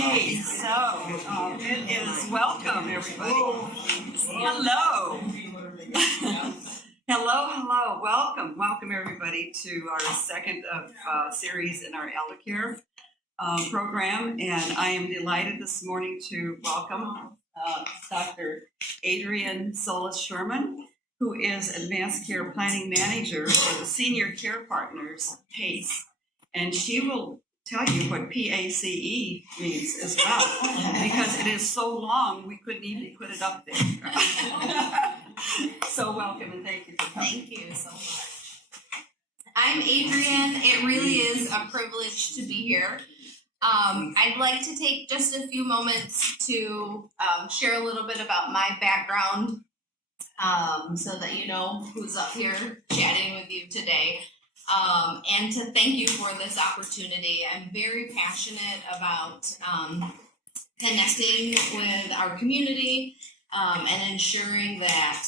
Okay, so it is welcome, everybody. Hello. hello. Welcome, everybody, to our second of series in our elder care program. And I am delighted this morning to welcome Dr. Adrienne Solis-Sherman, who is Advanced Care Planning Manager for the Senior Care Partners, PACE. And she will tell you what PACE means as well, because it is so long we couldn't even put it up there. So welcome and thank you for coming. Thank you so much. I'm Adrienne. It really is a privilege to be here. I'd like to take just a few moments to share a little bit about my background so that you know who's up here chatting with you today. And to thank you for this opportunity. I'm very passionate about connecting with our community and ensuring that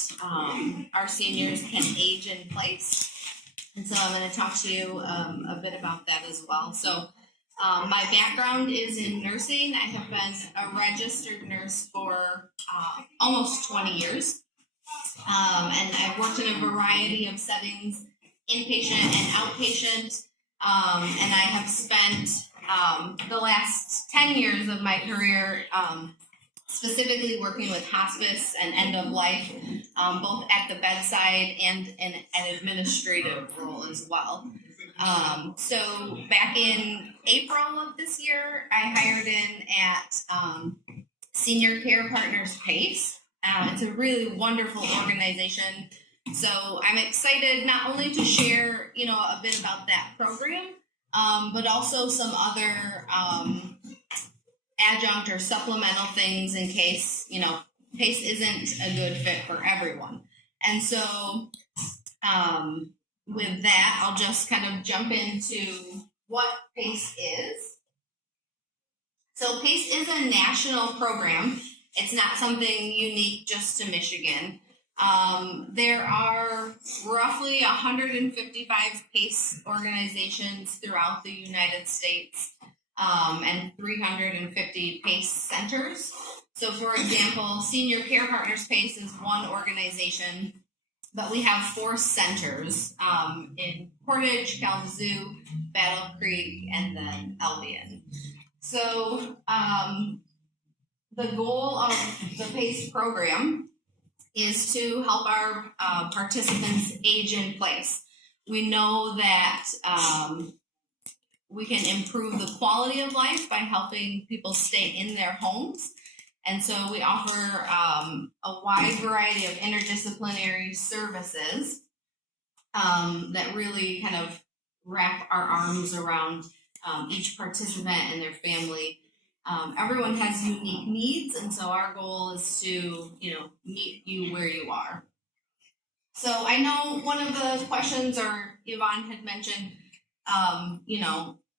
our seniors can age in place. And so I'm going to talk to you a bit about that as well. So my background is in nursing. I have been a registered nurse for almost 20 years. And I've worked in a variety of settings, inpatient and outpatient, and I have spent the last 10 years of my career specifically working with hospice and end of life, both at the bedside and in an administrative role as well. So back in April of this year, I hired in at Senior Care Partners PACE. It's a really wonderful organization. So I'm excited not only to share, a bit about that program, but also some other adjunct or supplemental things in case, PACE isn't a good fit for everyone. And so with that, I'll just kind of jump into what PACE is. So PACE is a national program. It's not something unique just to Michigan. There are roughly 155 PACE organizations throughout the United States and 350 PACE centers. So, for example, Senior Care Partners PACE is one organization, but we have 4 centers in Portage, Kalamazoo, Battle Creek, and then Albion. So, the goal of the PACE program is to help our participants age in place. We know that we can improve the quality of life by helping people stay in their homes. And so we offer a wide variety of interdisciplinary services that really kind of wrap our arms around each participant and their family. Everyone has unique needs, and so our goal is to, meet you where you are. So I know one of the questions, or Yvonne had mentioned,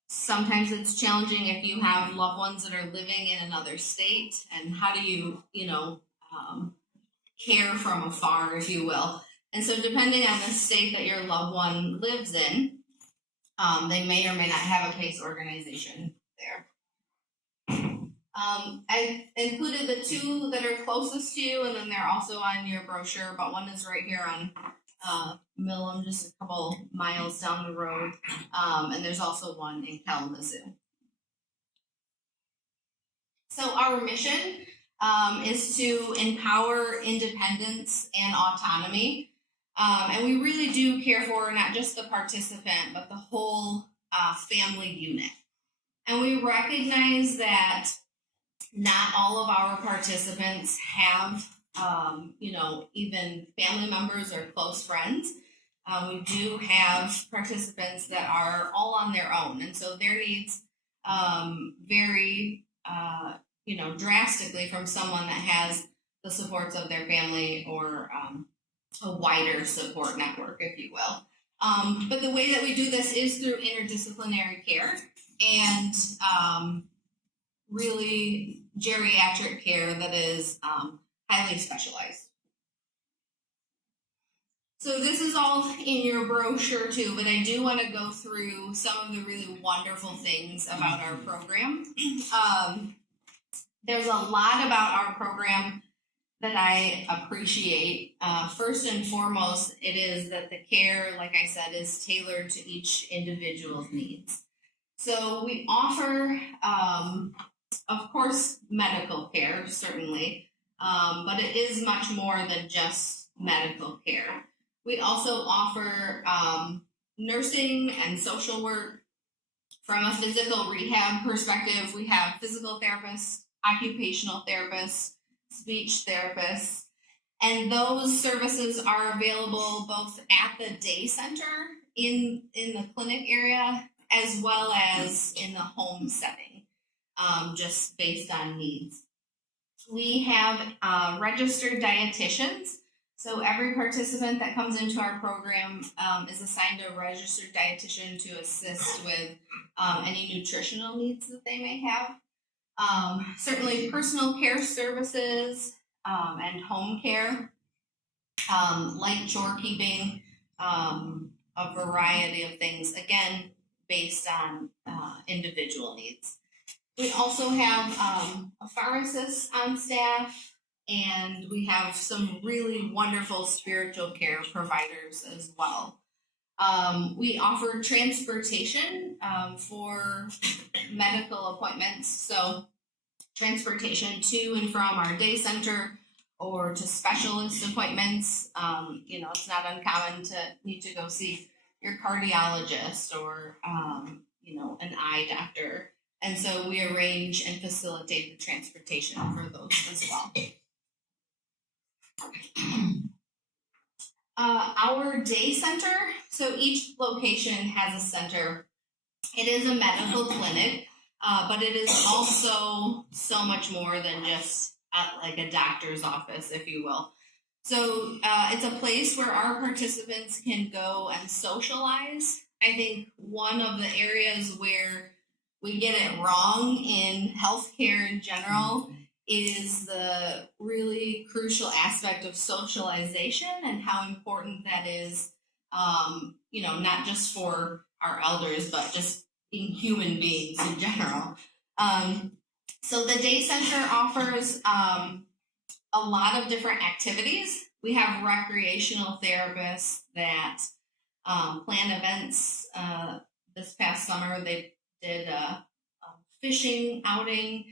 sometimes it's challenging if you have loved ones that are living in another state, and how do you, care from afar, if you will. And so depending on the state that your loved one lives in, they may or may not have a PACE organization there. I included the 2 that are closest to you, and then they're also on your brochure, but one is right here on Millam, just a couple miles down the road, and there's also one in Kalamazoo. So our mission is to empower independence and autonomy, and we really do care for not just the participant, but the whole family unit. And we recognize that not all of our participants have, even family members or close friends. We do have participants that are all on their own. And so their needs vary, drastically from someone that has the supports of their family or a wider support network, if you will. But the way that we do this is through interdisciplinary care and really geriatric care that is highly specialized. So this is all in your brochure too, but I do want to go through some of the really wonderful things about our program. There's a lot about our program that I appreciate. First and foremost, it is that the care, like I said, is tailored to each individual's needs. So we offer, of course, medical care, certainly, but it is much more than just medical care. We also offer nursing and social work. From a physical rehab perspective, we have physical therapists, occupational therapists, speech therapists, and those services are available both at the day center in the clinic area as well as in the home setting, just based on needs. We have registered dietitians. So every participant that comes into our program is assigned a registered dietitian to assist with any nutritional needs that they may have. Certainly personal care services and home care, light chore keeping, a variety of things, again, based on individual needs. We also have a pharmacist on staff, and we have some really wonderful spiritual care providers as well. We offer transportation for medical appointments, so transportation to and from our day center or to specialist appointments. It's not uncommon to need to go see your cardiologist or an eye doctor, and so we arrange and facilitate the transportation for those as well. Our day center, so each location has a center. It is a medical clinic, but it is also so much more than just like a doctor's office, if you will. So it's a place where our participants can go and socialize. I think one of the areas where we get it wrong in healthcare in general is the really crucial aspect of socialization and how important that is, not just for our elders, but just being human beings in general. So the day center offers a lot of different activities. We have recreational therapists that plan events. This past summer, they did a fishing outing.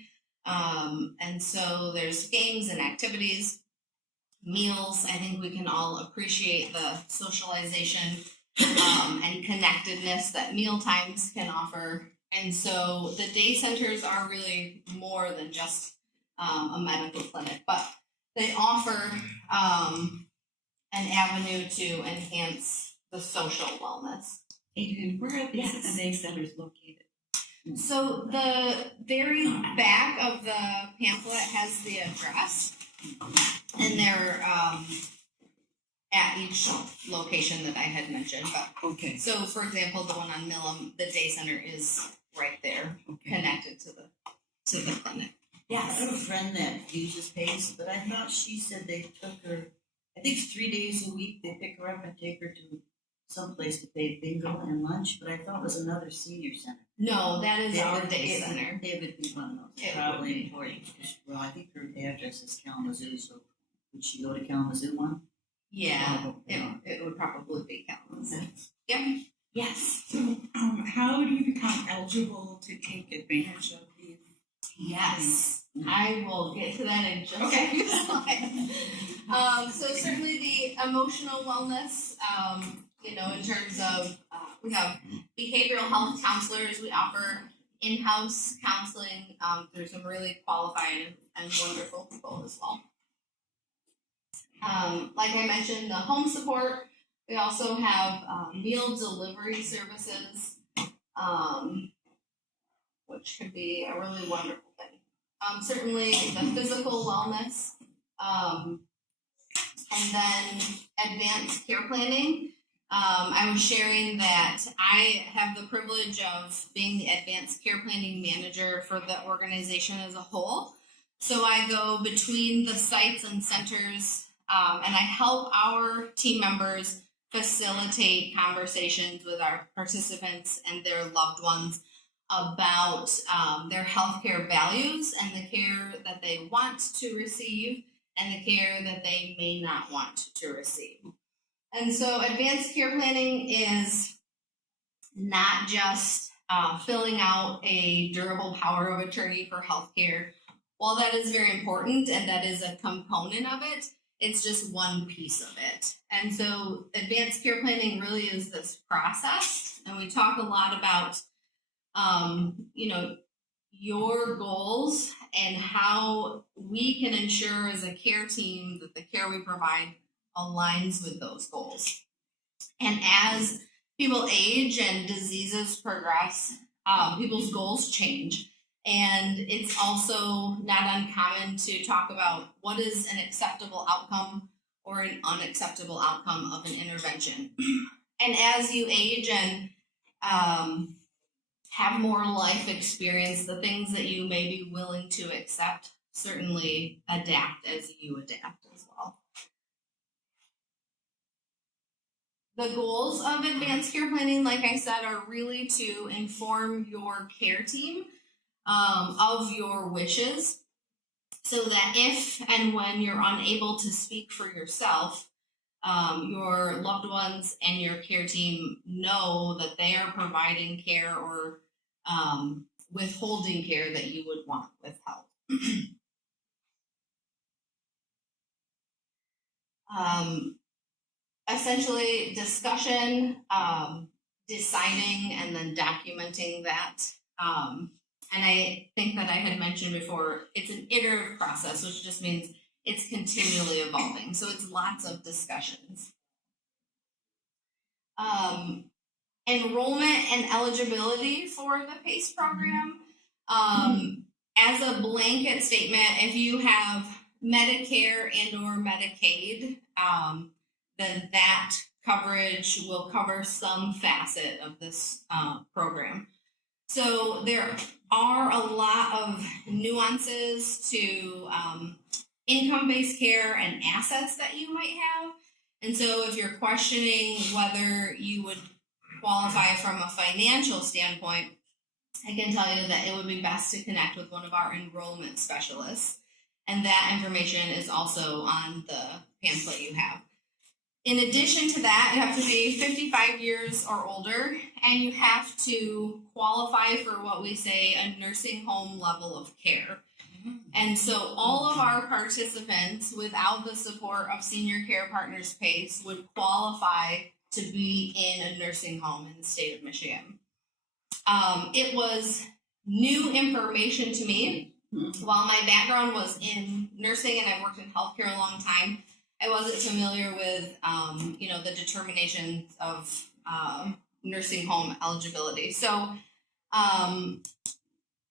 And so there's games and activities, meals. I think we can all appreciate the socialization and connectedness that meal times can offer. And so the day centers are really more than just a medical clinic, but they offer an avenue to enhance the social wellness. Adrian, where are these day centers located? So the very back of the pamphlet has the address, and they're at each location that I had mentioned. But Okay. so, for example, the one on Millam, the day center is right there, connected to the clinic. I have a friend that uses PACE, but I thought she said they took her, I think 3 days a week, they pick her up and take her to someplace to pay bingo and lunch, but I thought it was another senior center. No, that is our day center. It would be one of those, It probably would be. important, because, well, I think her address is Kalamazoo, so would she go to Kalamazoo one? Yeah, it would probably be Kalamazoo. Yep. Yes. So, how do you become eligible to take advantage of these? Yes, I will get to that in just a few slides. So certainly the emotional wellness, in terms of, we have behavioral health counselors. We offer in-house counseling through some really qualified and wonderful people as well. Like I mentioned, the home support. We also have meal delivery services, which could be a really wonderful thing. Certainly the physical wellness, and then advanced care planning. I was sharing that I have the privilege of being the advanced care planning manager for the organization as a whole. So I go between the sites and centers, and I help our team members facilitate conversations with our participants and their loved ones about their healthcare values and the care that they want to receive and the care that they may not want to receive. And so advanced care planning is not just filling out a durable power of attorney for healthcare. While that is very important and that is a component of it, it's just one piece of it. And so advanced care planning really is this process. And we talk a lot about, your goals and how we can ensure as a care team that the care we provide aligns with those goals. And as people age and diseases progress, people's goals change. And it's also not uncommon to talk about what is an acceptable outcome or an unacceptable outcome of an intervention. And as you age and have more life experience, the things that you may be willing to accept certainly adapt as you adapt as well. The goals of advanced care planning, like I said, are really to inform your care team of your wishes, so that if and when you're unable to speak for yourself, your loved ones and your care team know that they are providing care or withholding care that you would want withheld. Essentially, discussion, deciding, and then documenting that. And I think that I had mentioned before, it's an iterative process, which just means it's continually evolving. So it's lots of discussions. Enrollment and eligibility for the PACE program. As a blanket statement, if you have Medicare and or Medicaid, then that coverage will cover some facet of this program. So there are a lot of nuances to income-based care and assets that you might have. And so if you're questioning whether you would qualify from a financial standpoint, I can tell you that it would be best to connect with one of our enrollment specialists. And that information is also on the pamphlet you have. In addition to that, you have to be 55 years or older, and you have to qualify for what we say a nursing home level of care. And so all of our participants, without the support of Senior Care Partners PACE, would qualify to be in a nursing home in the state of Michigan. It was new information to me. While my background was in nursing and I've worked in healthcare a long time, I wasn't familiar with, the determinations of nursing home eligibility. So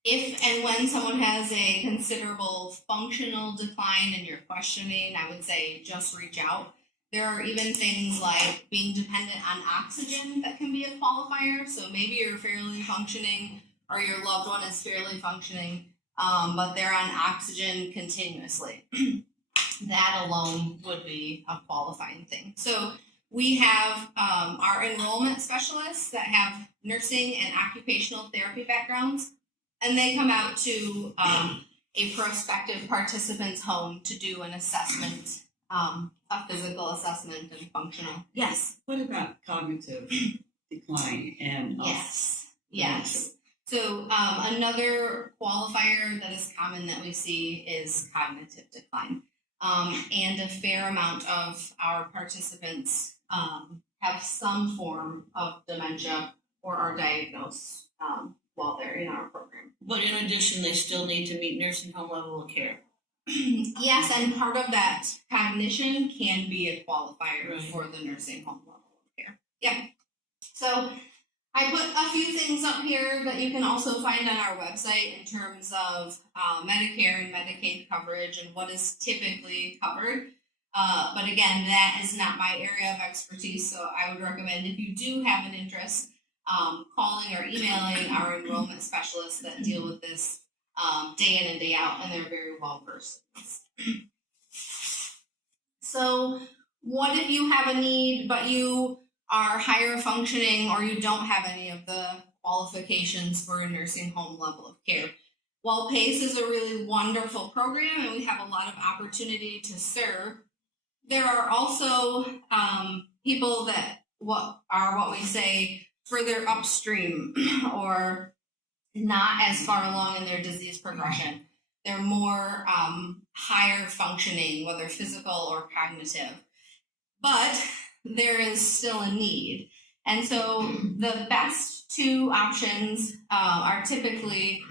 if and when someone has a considerable functional decline and you're questioning, I would say just reach out. There are even things like being dependent on oxygen that can be a qualifier. So maybe you're fairly functioning or your loved one is fairly functioning, but they're on oxygen continuously. That alone would be a qualifying thing. So we have our enrollment specialists that have nursing and occupational therapy backgrounds, and they come out to a prospective participant's home to do an assessment, a physical assessment and functional. Yes. What about cognitive decline and Yes. So another qualifier that is common that we see is cognitive decline. And a fair amount of our participants have some form of dementia or are diagnosed while they're in our program. But in addition, they still need to meet nursing home level of care. Yes, and part of that cognition can be a qualifier for the nursing home level of care. Yeah. So I put a few things up here that you can also find on our website in terms of Medicare and Medicaid coverage and what is typically covered. But again, that is not my area of expertise, so I would recommend if you do have an interest, calling or emailing our enrollment specialists that deal with this day in and day out, and they're very well versed in this. So what if you have a need, but you are higher functioning or you don't have any of the qualifications for a nursing home level of care? While PACE is a really wonderful program and we have a lot of opportunity to serve, there are also people that what we say further upstream or not as far along in their disease progression. They're more higher functioning, whether physical or cognitive. But there is still a need. And so the best two options are typically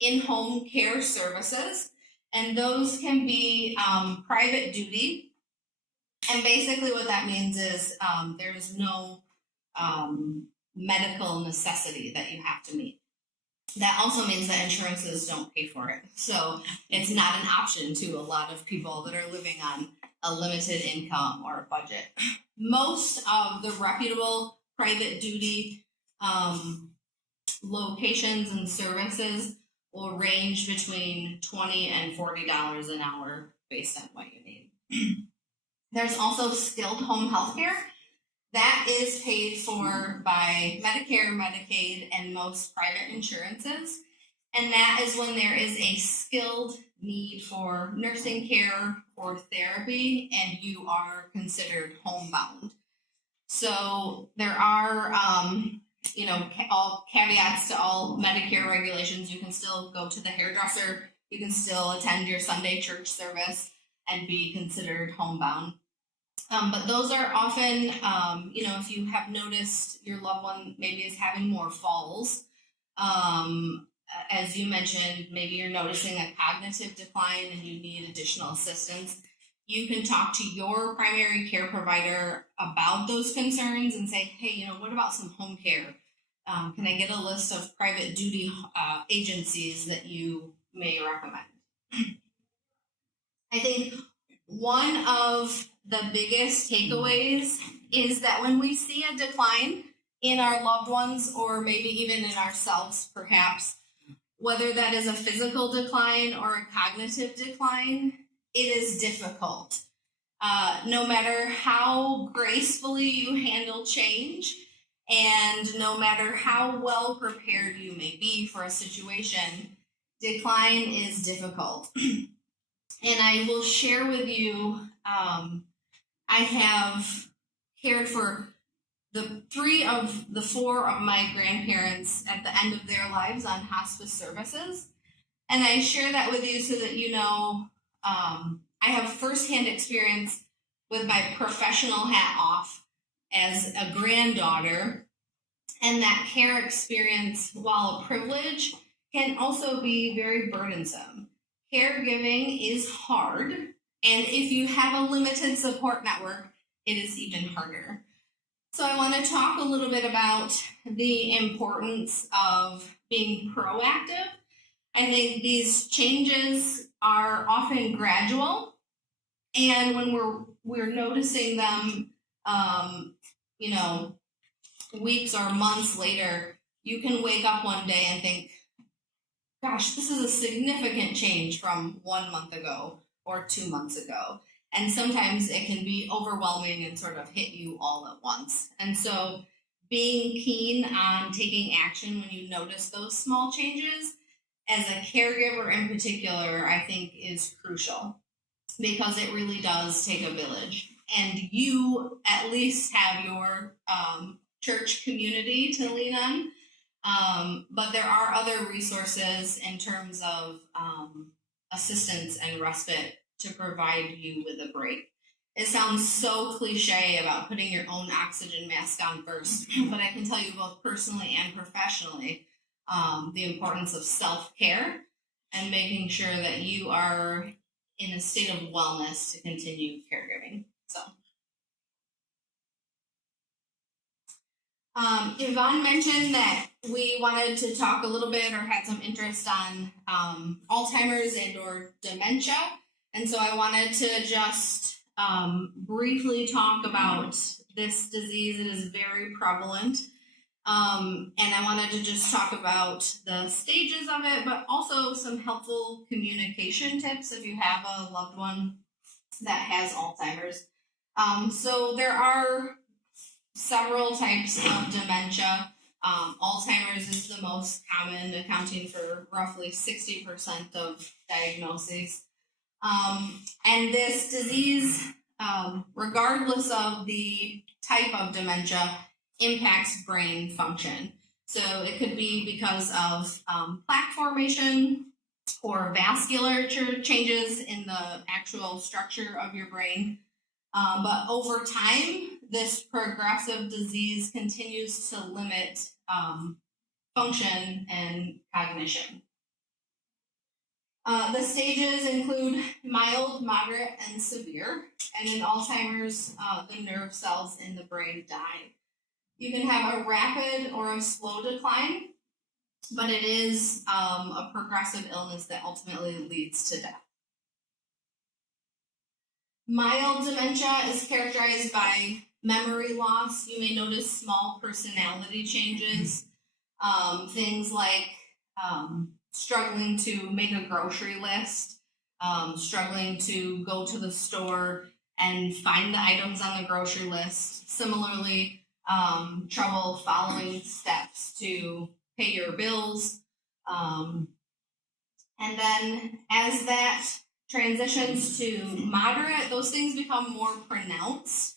in-home care services, and those can be private duty. And basically what that means is there's no medical necessity that you have to meet. That also means that insurances don't pay for it. So it's not an option to a lot of people that are living on a limited income or a budget. Most of the reputable private duty locations and services will range between $20 and $40 an hour based on what you need. There's also skilled home health care. That is paid for by Medicare, Medicaid, and most private insurances. And that is when there is a skilled need for nursing care or therapy and you are considered homebound. So there are, all caveats to all Medicare regulations. You can still go to the hairdresser. You can still attend your Sunday church service and be considered homebound. But those are often, if you have noticed your loved one maybe is having more falls, as you mentioned, maybe you're noticing a cognitive decline and you need additional assistance, you can talk to your primary care provider about those concerns and say, hey, what about some home care? Can I get a list of private duty agencies that you may recommend? I think one of the biggest takeaways is that when we see a decline in our loved ones, or maybe even in ourselves perhaps, whether that is a physical decline or a cognitive decline, it is difficult. No matter how gracefully you handle change, and no matter how well prepared you may be for a situation, decline is difficult. And I will share with you, I have cared for the 3 of the 4 of my grandparents at the end of their lives on hospice services. And I share that with you so that you know I have firsthand experience with my professional hat off as a granddaughter. And that care experience, while a privilege, can also be very burdensome. Caregiving is hard, and if you have a limited support network, it is even harder. So I want to talk a little bit about the importance of being proactive. I think these changes are often gradual, and when we're noticing them, weeks or months later, you can wake up one day and think, gosh, this is a significant change from 1 month ago or 2 months ago. And sometimes it can be overwhelming and sort of hit you all at once. And so being keen on taking action when you notice those small changes, as a caregiver in particular, I think is crucial, because it really does take a village. And you at least have your church community to lean on. But there are other resources in terms of assistance and respite to provide you with a break. It sounds so cliche about putting your own oxygen mask on first, but I can tell you both personally and professionally the importance of self-care and making sure that you are in a state of wellness to continue caregiving. So. Yvonne mentioned that we wanted to talk a little bit or had some interest on Alzheimer's and or dementia. And so I wanted to just briefly talk about this disease. It is very prevalent. And I wanted to just talk about the stages of it, but also some helpful communication tips if you have a loved one that has Alzheimer's. So there are several types of dementia. Alzheimer's is the most common, accounting for roughly 60% of diagnoses. And this disease, regardless of the type of dementia, impacts brain function. So it could be because of plaque formation or vasculature changes in the actual structure of your brain. But over time, this progressive disease continues to limit function and cognition. The stages include mild, moderate, and severe. And in Alzheimer's, the nerve cells in the brain die. You can have a rapid or a slow decline, but it is a progressive illness that ultimately leads to death. Mild dementia is characterized by memory loss. You may notice small personality changes, things like struggling to make a grocery list, struggling to go to the store and find the items on the grocery list. Similarly, trouble following steps to pay your bills. And then as that transitions to moderate, those things become more pronounced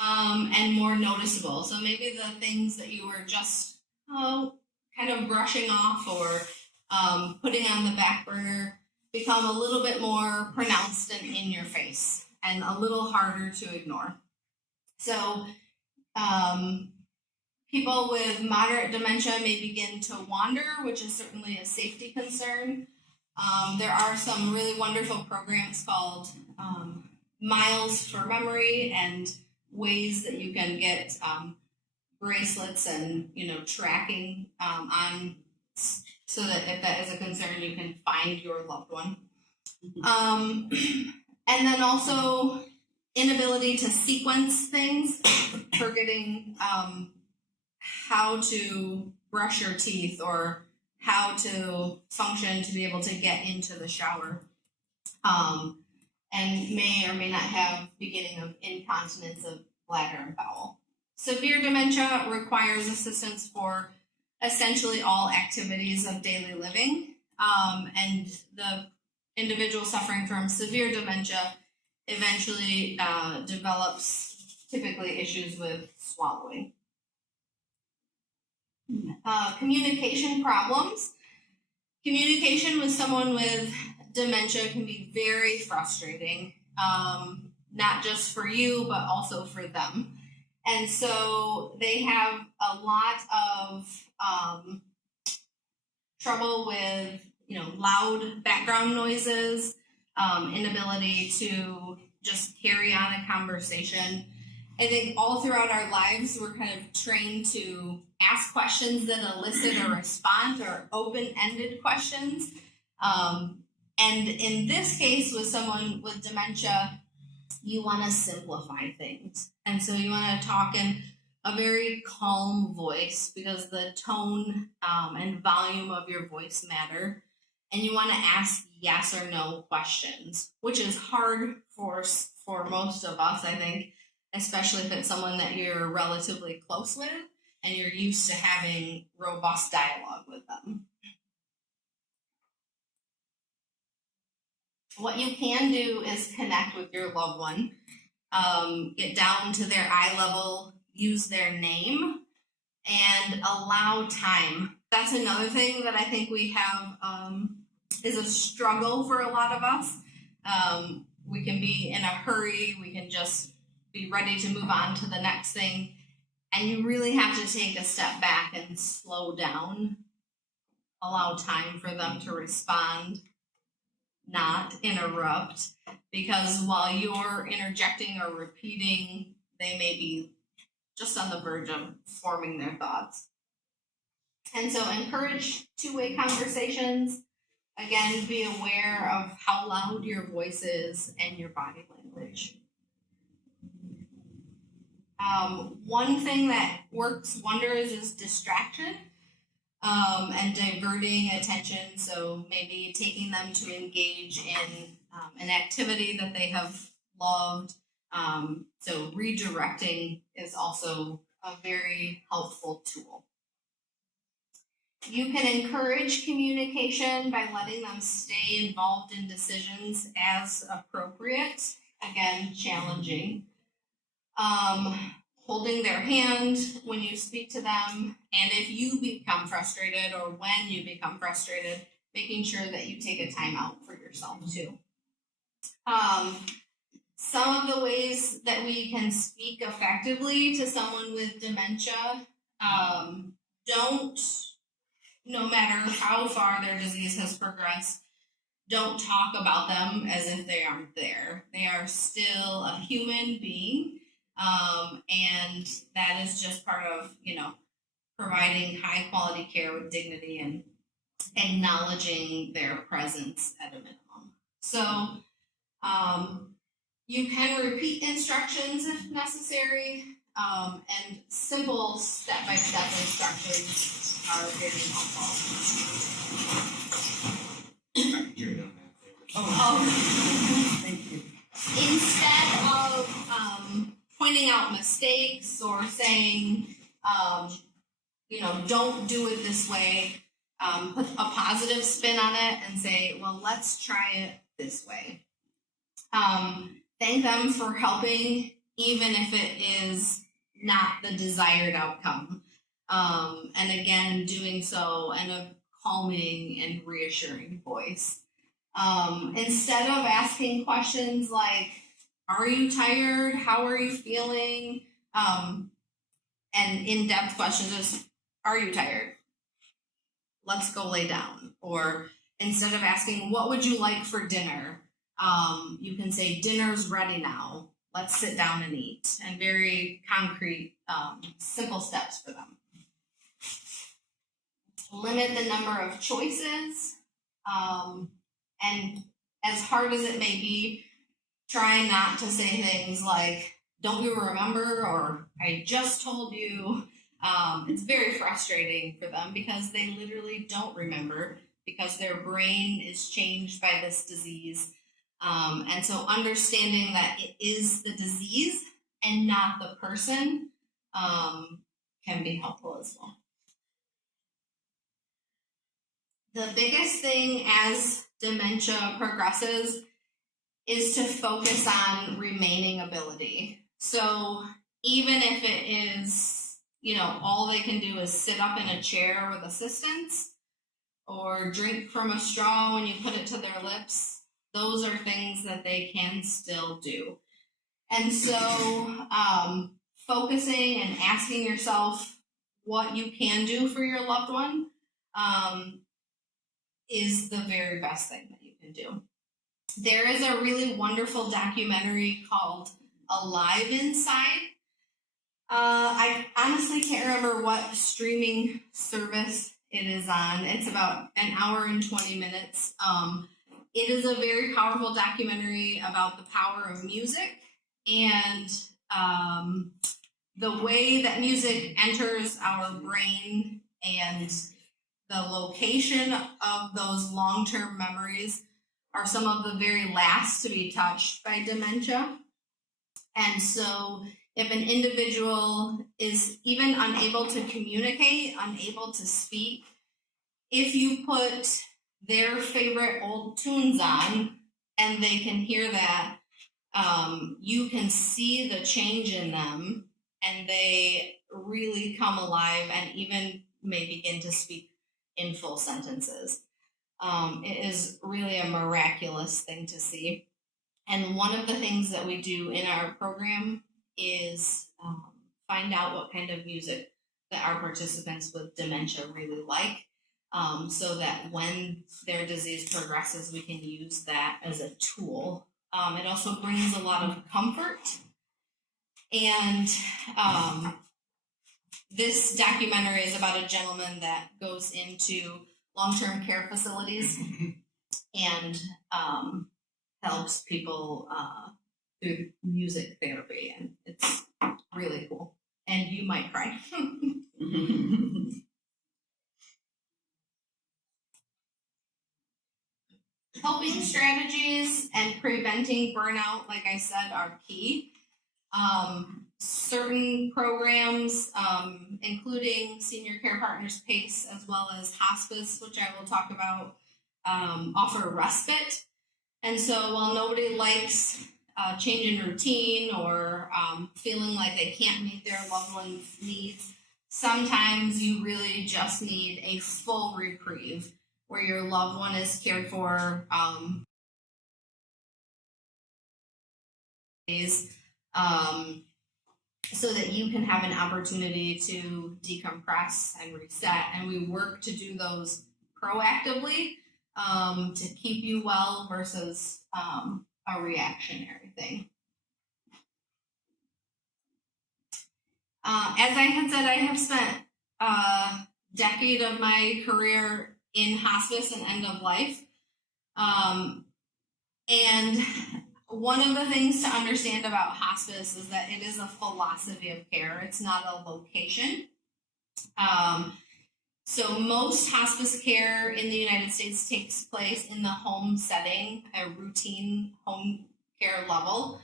and more noticeable. So maybe the things that you were just kind of brushing off or putting on the back burner become a little bit more pronounced and in your face and a little harder to ignore. So people with moderate dementia may begin to wander, which is certainly a safety concern. There are some really wonderful programs called Miles for Memory and ways that you can get bracelets and tracking on, so that if that is a concern, you can find your loved one. And then also inability to sequence things, forgetting how to brush your teeth or how to function to be able to get into the shower, and may or may not have beginning of incontinence of bladder and bowel. Severe dementia requires assistance for essentially all activities of daily living, and the individual suffering from severe dementia eventually develops typically issues with swallowing. Communication problems. Communication with someone with dementia can be very frustrating, not just for you, but also for them. And so they have a lot of trouble with, loud background noises, inability to just carry on a conversation. I think all throughout our lives, we're kind of trained to ask questions that elicit a response or open-ended questions. And in this case, with someone with dementia, you want to simplify things. And so you want to talk in a very calm voice because the tone and volume of your voice matter. And you want to ask yes or no questions, which is hard for most of us, I think, especially if it's someone that you're relatively close with and you're used to having robust dialogue with them. What you can do is connect with your loved one, get down to their eye level, use their name, and allow time. That's another thing that I think we have is a struggle for a lot of us. We can be in a hurry, we can just be ready to move on to the next thing. And you really have to take a step back and slow down, allow time for them to respond, not interrupt, because while you're interjecting or repeating, they may be just on the verge of forming their thoughts. And so encourage two-way conversations. Again, be aware of how loud your voice is and your body language. One thing that works wonders is distraction and diverting attention. So maybe taking them to engage in an activity that they have loved. So redirecting is also a very helpful tool. You can encourage communication by letting them stay involved in decisions as appropriate. Again, challenging. Holding their hand when you speak to them, and if you become frustrated or when you become frustrated, making sure that you take a time out for yourself too. Some of the ways that we can speak effectively to someone with dementia, no matter how far their disease has progressed, don't talk about them as if they aren't there. They are still a human being. And that is just part of, providing high quality care with dignity and acknowledging their presence at a minimum. So, you can repeat instructions if necessary, and simple step-by-step instructions are very helpful. Thank you. Instead of pointing out mistakes or saying, don't do it this way, put a positive spin on it and say, well, let's try it this way. Thank them for helping, even if it is not the desired outcome. And again, doing so in a calming and reassuring voice. Instead of asking questions like, are you tired? How are you feeling? And in-depth questions is, are you tired? Let's go lay down. Or instead of asking, what would you like for dinner? You can say, dinner's ready now. Let's sit down and eat. And very concrete, simple steps for them. Limit the number of choices. And as hard as it may be, try not to say things like, don't you remember? Or I just told you. It's very frustrating for them because they literally don't remember because their brain is changed by this disease. And so understanding that it is the disease and not the person can be helpful as well. The biggest thing as dementia progresses is to focus on remaining ability. So even if it is, all they can do is sit up in a chair with assistance or drink from a straw when you put it to their lips, those are things that they can still do. And so focusing and asking yourself what you can do for your loved one is the very best thing that you can do. There is a really wonderful documentary called Alive Inside. I honestly can't remember what streaming service it is on. It's about an hour and 20 minutes. It is a very powerful documentary about the power of music and the way that music enters our brain and the location of those long-term memories are some of the very last to be touched by dementia. And so if an individual is even unable to communicate, unable to speak, if you put their favorite old tunes on and they can hear that, you can see the change in them and they really come alive and even may begin to speak in full sentences. It is really a miraculous thing to see. And one of the things that we do in our program is find out what kind of music that our participants with dementia really like, so that when their disease progresses, we can use that as a tool. It also brings a lot of comfort. And this documentary is about a gentleman that goes into long-term care facilities and helps people through music therapy, and it's really cool. And you might cry. Helping strategies and preventing burnout, like I said, are key. certain programs, including Senior Care Partners PACE as well as hospice, which I will talk about, offer respite. And so while nobody likes change in routine or feeling like they can't meet their loved one's needs, sometimes you really just need a full reprieve where your loved one is cared for so that you can have an opportunity to decompress and reset. And we work to do those proactively to keep you well versus a reactionary thing. As I had said, I have spent a decade of my career in hospice and end of life. And one of the things to understand about hospice is that it is a philosophy of care. It's not a location. So most hospice care in the United States takes place in the home setting, a routine home care level,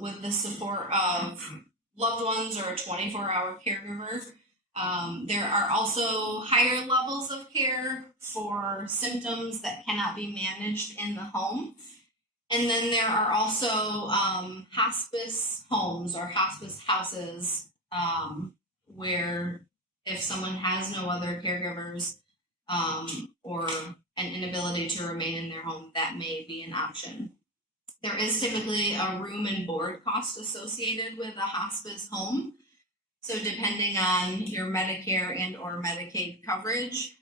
with the support of loved ones or a 24-hour caregiver. There are also higher levels of care for symptoms that cannot be managed in the home. And then there are also hospice homes or hospice houses where if someone has no other caregivers or an inability to remain in their home, that may be an option. There is typically a room and board cost associated with a hospice home. So depending on your Medicare and or Medicaid coverage,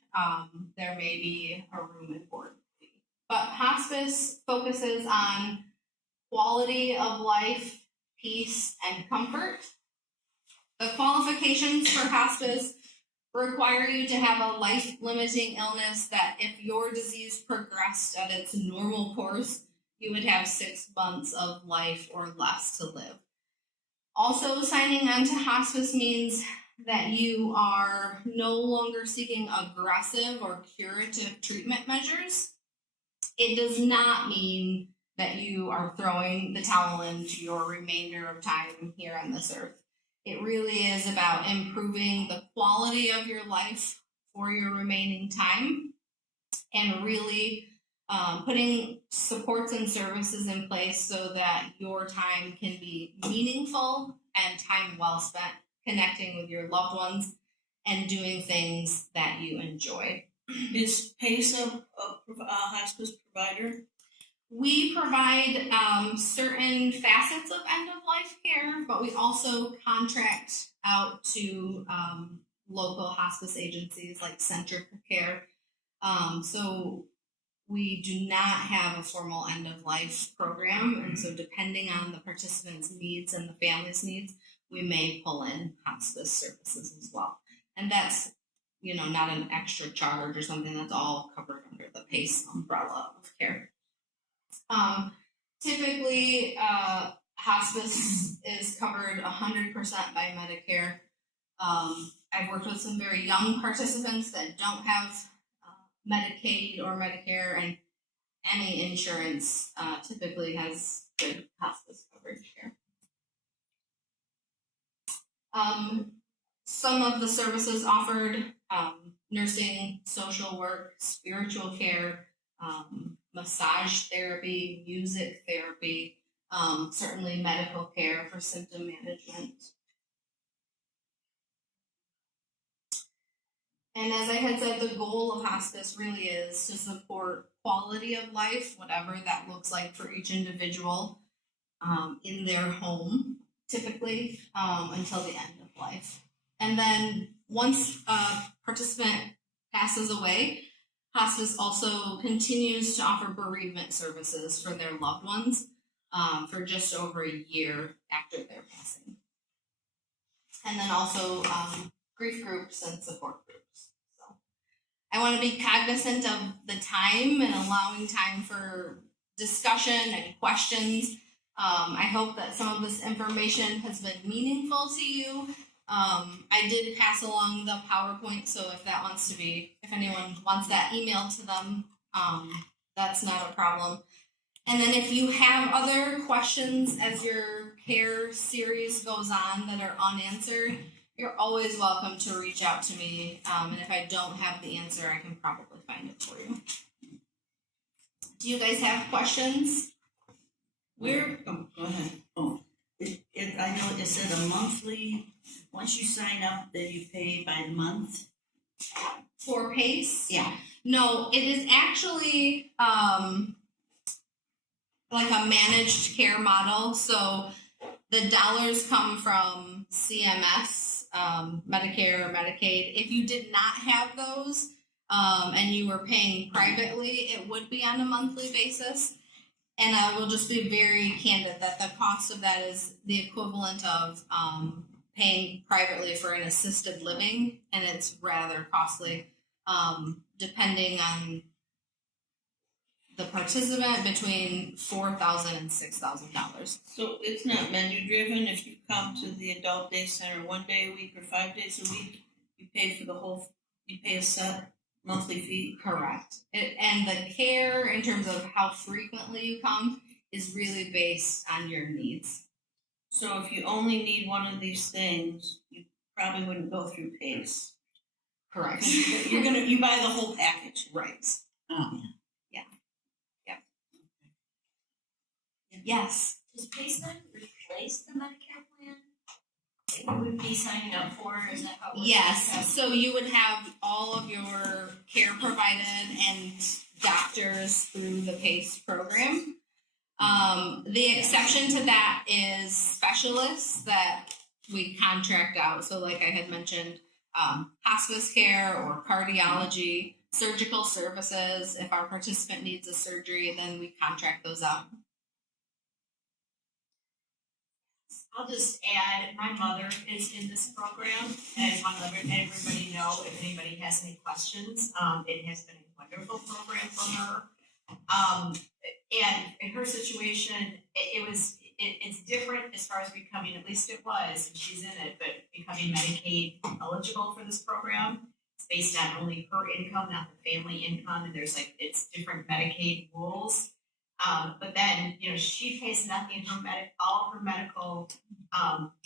there may be a room and board fee. But hospice focuses on quality of life, peace, and comfort. The qualifications for hospice require you to have a life-limiting illness that if your disease progressed at its normal course, you would have 6 months of life or less to live. Also, signing on to hospice means that you are no longer seeking aggressive or curative treatment measures. It does not mean that you are throwing the towel into your remainder of time here on this earth. It really is about improving the quality of your life for your remaining time and really putting supports and services in place so that your time can be meaningful and time well spent connecting with your loved ones and doing things that you enjoy. Is PACE a hospice provider? We provide certain facets of end-of-life care, but we also contract out to local hospice agencies like Center for Care. So we do not have a formal end-of-life program, and so depending on the participant's needs and the family's needs, we may pull in hospice services as well. And that's, not an extra charge or something. That's all covered under the PACE umbrella of care. Typically, hospice is covered 100% by Medicare. I've worked with some very young participants that don't have Medicaid or Medicare, and any insurance typically has good hospice coverage here. Some of the services offered, nursing, social work, spiritual care, massage therapy, music therapy, certainly medical care for symptom management. And as I had said, the goal of hospice really is to support quality of life, whatever that looks like for each individual, in their home, typically, until the end of life. And then once a participant passes away, hospice also continues to offer bereavement services for their loved ones for just over a year after their passing. And then also grief groups and support groups. So I want to be cognizant of the time and allowing time for discussion and questions. I hope that some of this information has been meaningful to you. I did pass along the PowerPoint, so if anyone wants that emailed to them, that's not a problem. And then if you have other questions as your care series goes on that are unanswered, you're always welcome to reach out to me. And if I don't have the answer, I can probably find it for you. Do you guys have questions? Where, oh, go ahead. Oh, I know it said a monthly, once you sign up, then you pay by the month. For PACE? Yeah. No, it is actually like a managed care model. So the dollars come from CMS, Medicare, Medicaid. If you did not have those and you were paying privately, it would be on a monthly basis. And I will just be very candid that the cost of that is the equivalent of paying privately for an assisted living, and it's rather costly, depending on the participant, between $4,000 and $6,000. So it's not menu driven. If you come to the adult day center 1 day a week or 5 days a week, you pay for the whole. You pay a set monthly fee. Correct. And the care, in terms of how frequently you come, is really based on your needs. So if you only need one of these things, you probably wouldn't go through PACE. Correct. You buy the whole package. Right. Oh, Yes. Does PACE then replace the Medicare plan that you would be signing up for? Is that how it works? Yes. So you would have all of your care provided and doctors through the PACE program. The exception to that is specialists that we contract out. So like I had mentioned, hospice care or cardiology, surgical services. If our participant needs a surgery, then we contract those out. I'll just add, my mother is in this program, and I just want to let everybody know if anybody has any questions. It has been a wonderful program for her. And in her situation, it's different as far as becoming, at least it was, and she's in it, but becoming Medicaid eligible for this program. It's based on only her income, not the family income, and it's different Medicaid rules. But then, she pays nothing. All of her medical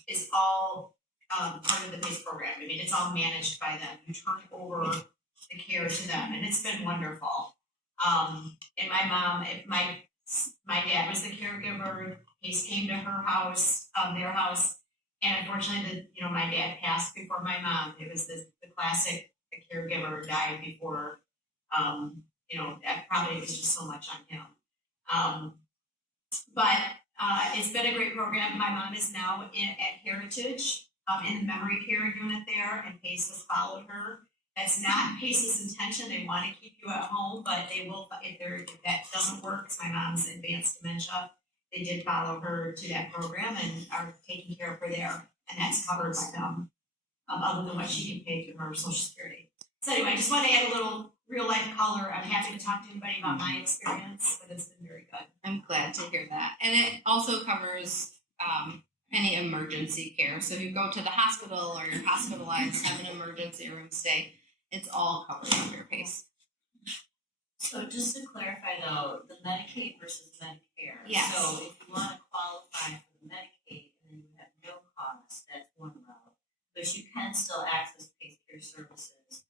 is all part of the PACE program. I mean, it's all managed by them. You turn over the care to them, and it's been wonderful. And my mom, my dad was the caregiver. PACE came to her house, their house, and unfortunately, my dad passed before my mom. It was the classic, the caregiver died before. That probably was just so much on him. But it's been a great program. My mom is now at Heritage in the memory care unit there, and PACE has followed her. That's not PACE's intention. They want to keep you at home, but they will, if that doesn't work, because my mom's advanced dementia, they did follow her to that program and are taking care of her there, and that's covered by them, other than what she can pay through her Social Security. So anyway, I just want to add a little real life color. I'm happy to talk to anybody about my experience, but it's been very good. I'm glad to hear that. And it also covers any emergency care. So if you go to the hospital or you're hospitalized, have an emergency room stay, it's all covered under PACE. So just to clarify though, the Medicaid versus Medicare. Yes. So if you want to qualify for the Medicaid and then you have no cost, that's one route. But you can still access PACE care services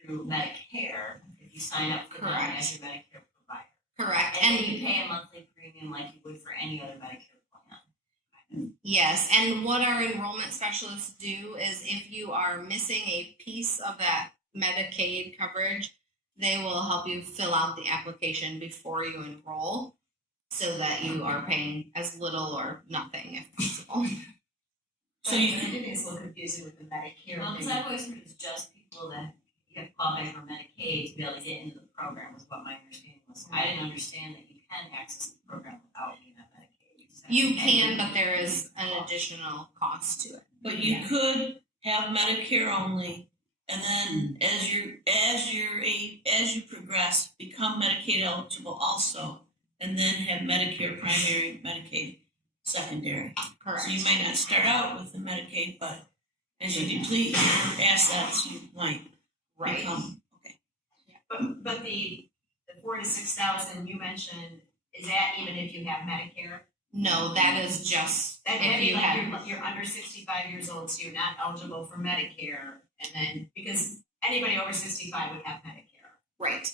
through Medicare if you sign up for them Correct. as your Medicare provider. Correct. And then you pay a monthly premium like you would for any other Medicare plan. Yes, and what our enrollment specialists do is if you are missing a piece of that Medicaid coverage, they will help you fill out the application before you enroll so that you are paying as little or nothing if possible. So you it is a little confusing with the Medicare. Well, because I've always heard it's just people that you have qualified for Medicaid to be able to get into the program was what my understanding was. I didn't understand that you can access the program without being on Medicaid. You can, but there is an additional cost to it. But you could have Medicare only, and then as you progress, become Medicaid eligible also, and then have Medicare primary, Medicaid secondary. Correct. So you might not start out with the Medicaid, but as you deplete your assets, you might become. Okay. But the 4,000 to 6,000 you mentioned Is that even if you have Medicare? No, that is just That'd if be you like have. you're under 65 years old, so you're not eligible for Medicare, and then, because anybody over 65 would have Medicare. Right.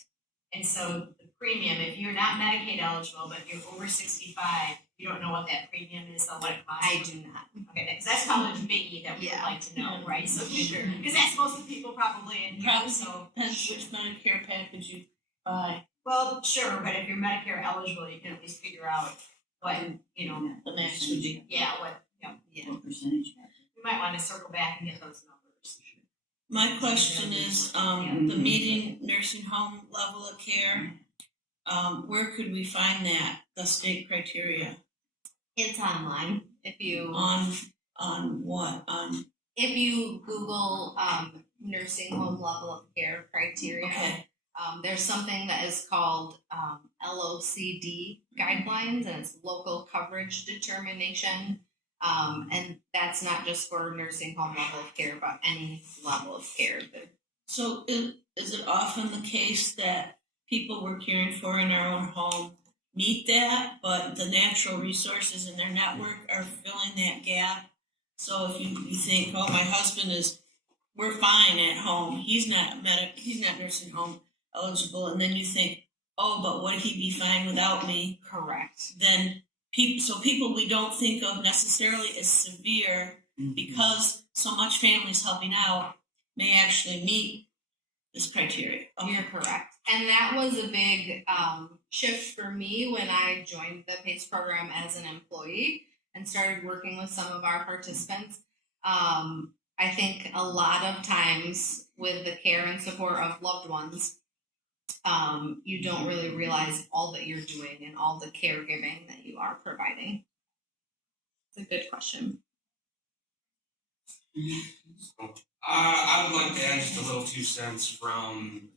And so the premium, if you're not Medicaid eligible, but you're over 65, you don't know what that premium is, or what it costs. I do not. Okay, because that's probably the biggie that we would Yeah. like to know, right? So, Sure. because that's most of the people probably in here, Probably. so. Depends which Medicare package you buy, Well, sure, but if you're Medicare eligible, you can at least figure out what, you know, the max would be. yeah, what, What percentage? we might want to circle back and get those numbers. My question is, the meeting nursing home level of care, where could we find that, the state criteria? It's online. If you On what, if you Google nursing home level of care criteria, okay, there's something that is called LOCD guidelines, and it's local coverage determination. And that's not just for nursing home level of care, but any level of care. so is it often the case that people we're caring for in our own home meet that, but the natural resources in their network are filling that gap? So if you think, oh, my husband we're fine at home, he's not nursing home eligible, and then you think, oh, but would he be fine without me? Correct. Then people we don't think of necessarily as severe because so much family's helping out may actually meet this criteria. Okay. You're correct. And that was a big shift for me when I joined the PACE program as an employee and started working with some of our participants. I think a lot of times with the care and support of loved ones, you don't really realize all that you're doing and all the caregiving that you are providing. It's a good question. I would like to add just a little 2 cents from,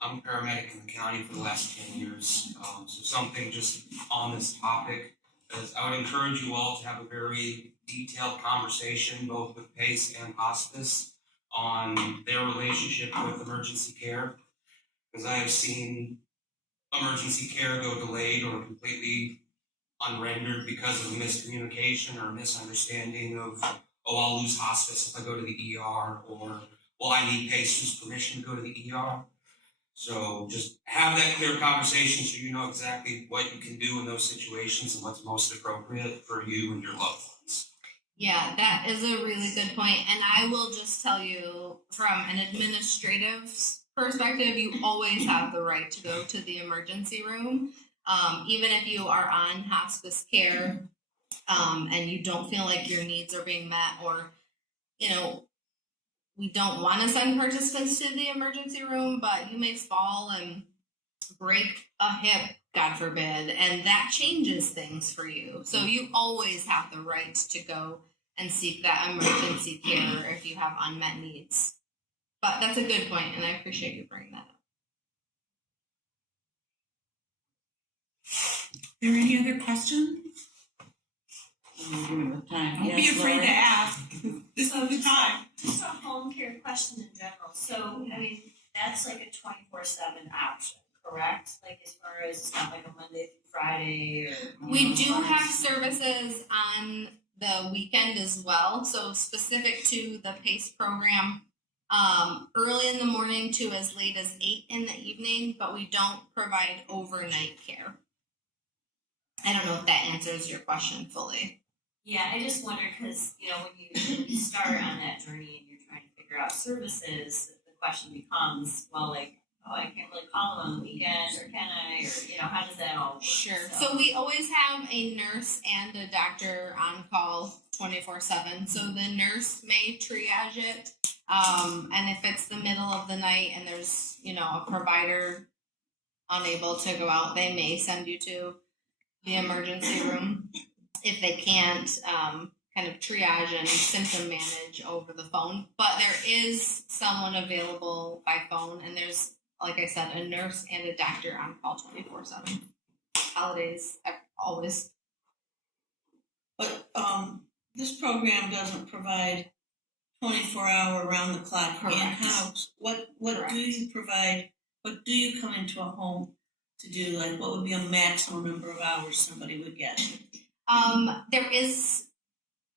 I'm a paramedic in the county for the last 10 years. So something just on this topic is I would encourage you all to have a very detailed conversation, both with PACE and hospice, on their relationship with emergency care. Because I have seen emergency care go delayed or completely unrendered because of a miscommunication or a misunderstanding of, oh, I'll lose hospice if I go to the ER, or, well, I need patient's permission to go to the ER. So just have that clear conversation so you know exactly what you can do in those situations and what's most appropriate for you and your loved ones. Yeah, that is a really good point. And I will just tell you from an administrative perspective, you always have the right to go to the emergency room. Even if you are on hospice care and you don't feel like your needs are being met, or, you know, we don't want to send participants to the emergency room, but you may fall and break a hip, God forbid, and that changes things for you. So you always have the right to go and seek that emergency care if you have unmet needs. But that's a good point, and I appreciate you bringing that up. Are there any other questions? What time? Don't be Yes, afraid Lori? to ask. This is the time. Just a home care question in general, so, I mean, that's like a 24/7 option, correct? Like as far as, it's not like a Monday through Friday or. We do have services on the weekend as well, so specific to the PACE program, early in the morning to as late as 8 in the evening, but we don't provide overnight care. I don't know if that answers your question fully. Yeah, I just wonder, cause, you know, when you start on that journey and you're trying to figure out services, the question becomes, well, like, oh, I can't really call them on the weekend, or can I, or, you know, how does that all work? Sure. So we always have a nurse and a doctor on call 24/7. So the nurse may triage it. And if it's the middle of the night and there's, you know, a provider unable to go out, they may send you to the emergency room. If they can't, kind of triage and symptom manage over the phone. But there is someone available by phone, and there's, like I said, a nurse and a doctor on call 24/7. Holidays, always. But this program doesn't provide 24-hour round-the-clock Correct. in-house. What Correct. do you provide? What do you come into a home to do? Like, what would be a maximum number of hours somebody would get? There is.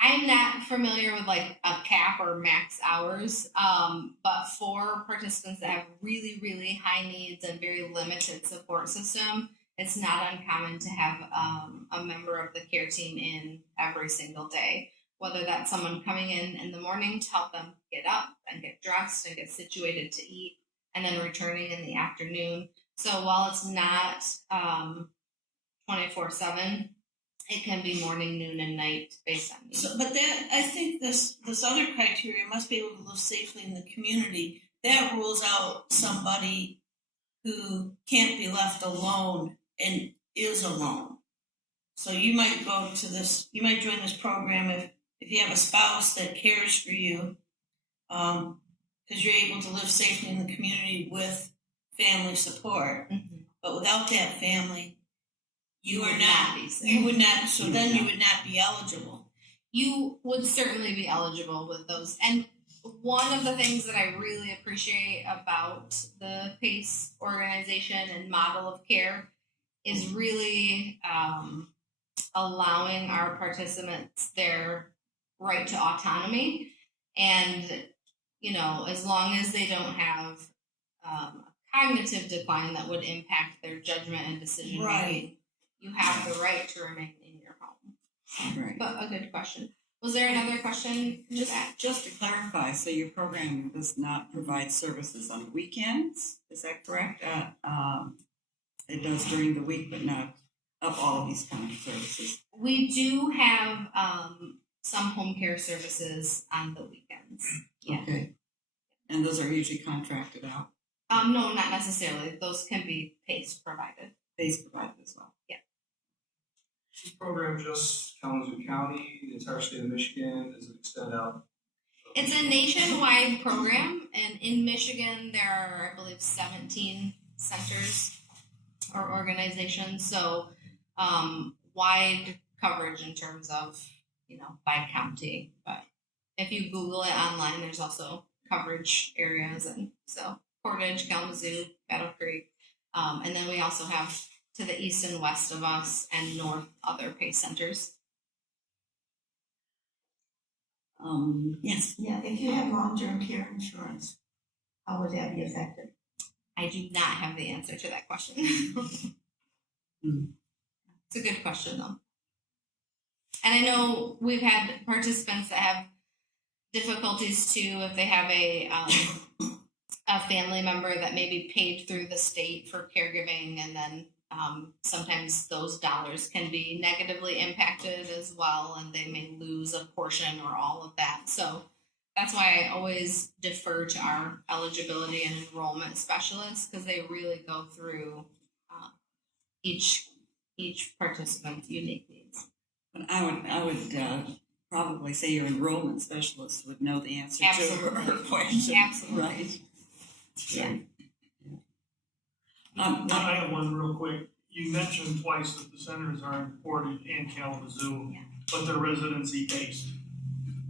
I'm not familiar with like a cap or max hours, but for participants that have really, really high needs and very limited support system, it's not uncommon to have a member of the care team in every single day. Whether that's someone coming in the morning to help them get up and get dressed and get situated to eat, and then returning in the afternoon. So while it's not 24/7, it can be morning, noon, and night based on needs. So, but that, I think this other criteria must be able to live safely in the community. That rules out somebody who can't be left alone and is alone. So you might you might join this program if you have a spouse that cares for you, because you're able to live safely in the community with family support. Mhm. But without that family, you would are not not. be safe. You would not. So then you would not be eligible. You would certainly be eligible with those. And one of the things that I really appreciate about the PACE organization and model of care is really allowing our participants their right to autonomy. And, as long as they don't have a cognitive decline that would impact their judgment and decision making, you have the right to remain in your home. Right. But a good question. Was there another question? Just to clarify, so your program does not provide services on weekends, is that correct? It does during the week, but not of all of these kind of services. We do have some home care services on the weekends. Yeah. Okay. And those are usually contracted out, No, not necessarily. Those can be PACE provided. PACE provided as well. This program just Kalamazoo County, the entire state of Michigan, does it extend out? It's a nationwide program, and in Michigan there are, I believe, 17 centers or organizations. So wide coverage in terms of, by county. But if you Google it online, there's also coverage areas, and so Portage, Kalamazoo, Battle Creek, and then we also have to the east and west of us and north other PACE centers. Yes. Yeah, if you have long-term care insurance, how would that be affected? I do not have the answer to that question. Mm. It's a good question though. And I know we've had participants that have difficulties too if they have a family member that maybe paid through the state for caregiving, and then sometimes those dollars can be negatively impacted as well, and they may lose a portion or all of that. So that's why I always defer to our eligibility and enrollment specialists, because they really go through each participant's unique needs. But I would probably say your enrollment specialist would know the answer to Absolutely. her question. Absolutely. Right. Yeah. I have one real quick. You mentioned twice that the centers are in Portage and Kalamazoo, Yeah. but they're residency based.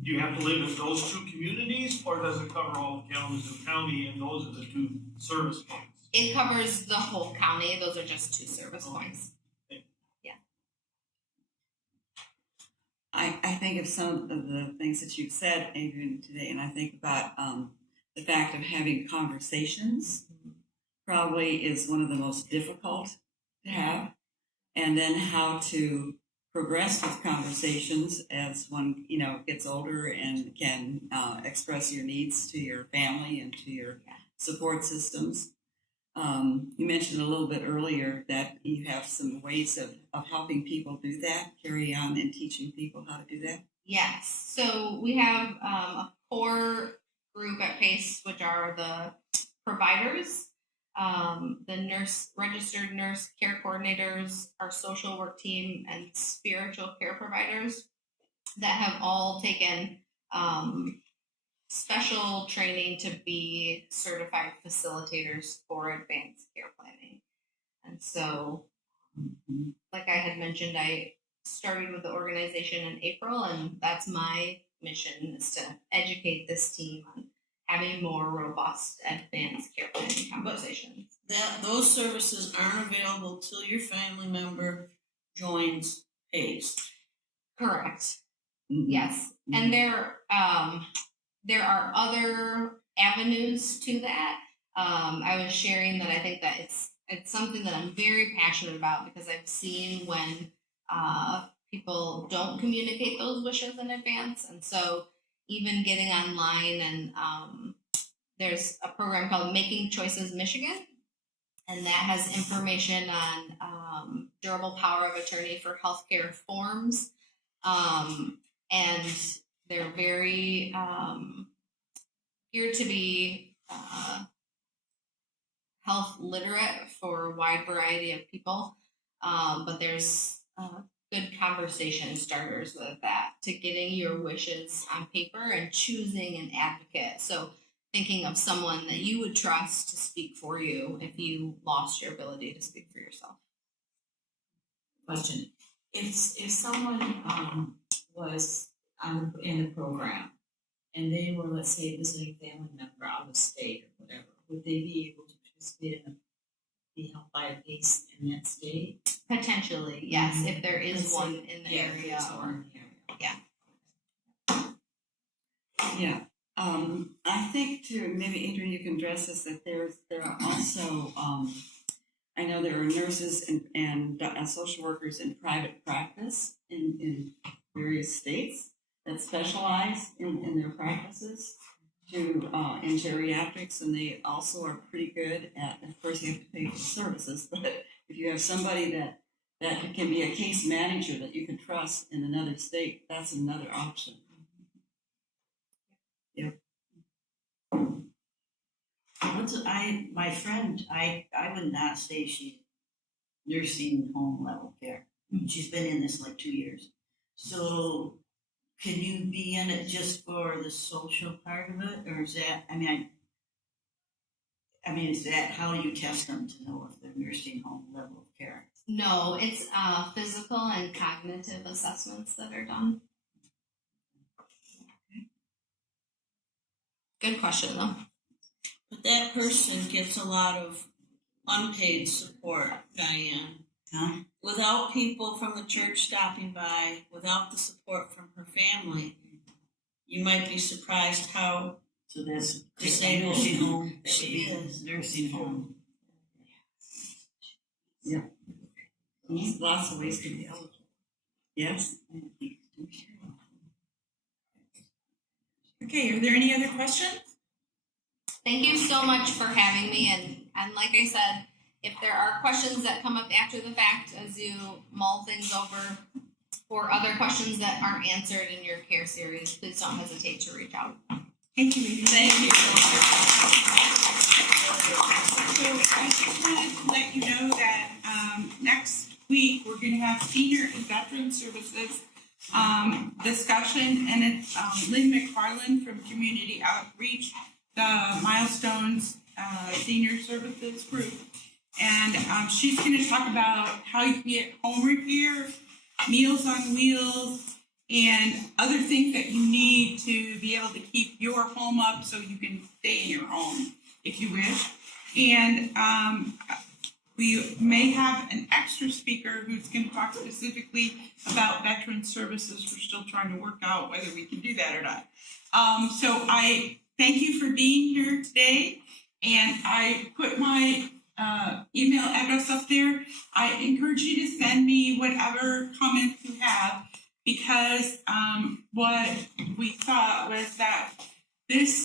Do you have to live in those two communities, or does it cover all of Kalamazoo County and those are the two service points? It covers the whole county. Those are just 2 service points. I think of some of the things that you've said, Adrian, today, and I think about the fact of having conversations probably is one of the most difficult to have, and then how to progress with conversations as one gets older and can express your needs to your family and to your support systems. You mentioned a little bit earlier that you have some ways of helping people do that, carry on and teaching people how to do that. Yes. So we have a core group at PACE, which are the providers, the registered nurse care coordinators, our social work team, and spiritual care providers that have all taken special training to be certified facilitators for advanced care planning. And so, like I had mentioned, I started with the organization in April, and that's my mission, is to educate this team on having more robust advanced care planning conversations. Those services aren't available till your family member joins PACE. Correct. Mhm. Yes, and there are other avenues to that. I was sharing that I think that it's something that I'm very passionate about because I've seen when people don't communicate those wishes in advance, and so even getting online and there's a program called Making Choices Michigan, and that has information on durable power of attorney for healthcare forms. And they're very geared to be health literate for a wide variety of people. But there's good conversation starters with that to getting your wishes on paper and choosing an advocate. So thinking of someone that you would trust to speak for you if you lost your ability to speak for yourself. Question. If someone was in the program and they were, let's say, visiting a family member out of state or whatever, would they be able to participate in be helped by a PACE in that state? Potentially, yes, if there is one in the area or Yeah, I think too, maybe Adrian, you can address this, that there are also, I know there are nurses and social workers in private practice in various states that specialize in their practices in geriatrics, and they also are pretty good at, of course you have to pay for services, but if you have somebody that can be a case manager that you can trust in another state, that's another option. My friend, I would not say she's nursing home level care. She's been in this like 2 years. So can you be in it just for the social part of it, or is that? I mean, is that how you test them to know if they're nursing home level of care? no, it's physical and cognitive assessments that are done. Good question though. But that person gets a lot of unpaid support, Diane. Huh? Without people from the church stopping by, without the support from her family, you might be surprised how So that's disabled nursing home. she is. Nursing home. Yeah. There's lots of ways to be eligible. Yes? Okay, are there any other questions? Thank you so much for having me, and like I said, if there are questions that come up after the fact as you mull things over, or other questions that aren't answered in your care series, please don't hesitate to reach out. Thank you, Adrienne. Thank you. So I just wanted to let you know that next week we're going to have senior and veteran services discussion, and it's Lynn McFarland from Community Outreach, the Milestones Senior Services Group, and she's going to talk about how you can get home repair, Meals on Wheels, and other things that you need to be able to keep your home up so you can stay in your home if you wish. And we may have an extra speaker who's going to talk specifically about veteran services. We're still trying to work out whether we can do that or not. So I thank you for being here today, and I put my email address up there. I encourage you to send me whatever comments you have, because what we thought was that this